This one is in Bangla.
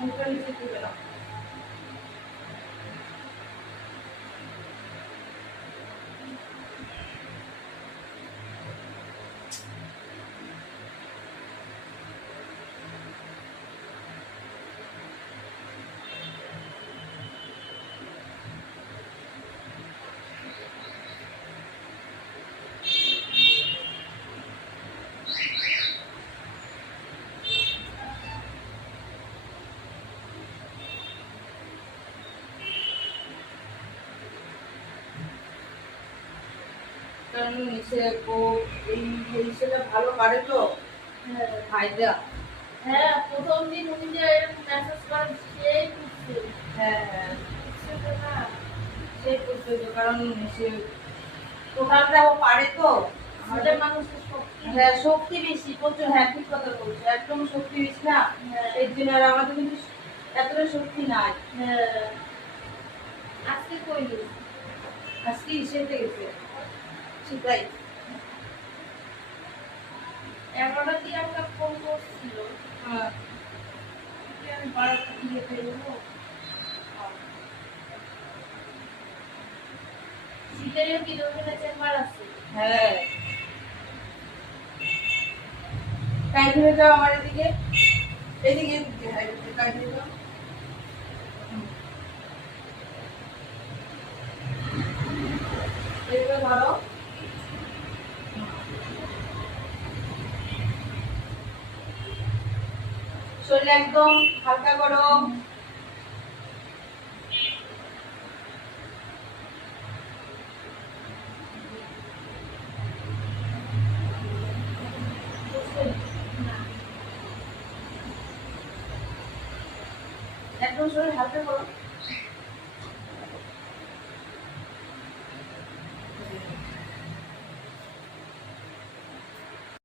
মুখটা নিচে তুলে নাও। কারণ নিচে এই জিনিসটা ভালো পারে তো ফায়দা। হ্যাঁ, প্রথম দিন উনি যে এরকম মেসেজ করেন সেই বুঝছে। হ্যাঁ হ্যাঁ বুঝছে তো না? সেই করতে তো, কারণ সে টোটালটা ও পারে তো। আমাদের মানুষের শক্তি। হ্যাঁ শক্তি বেশি প্রচুর, হ্যাঁ ঠিক কথা বলছো, একদম শক্তি বেশি না। হ্যাঁ। এর জন্য আর আমাদের কিন্তু এতটা শক্তি নাই। হ্যাঁ, আজকে কই গেছি? আজকে সেটা গেছে সেটাই। 11টার দিকে একটা ফোন করছিল। হ্যাঁ আমি 12টার দিকে ফেলবো। শীতেরও কি দোকানে চেম্বার আছে? হ্যাঁ কাই ধরে যাও আমার এদিকে, এদিকে এদিকে, হ্যাঁ এদিকে কাই ধরে যাও। এদিকে ধরো। শরীর একদম হালকা করো। একদম শরীর হালকা করো।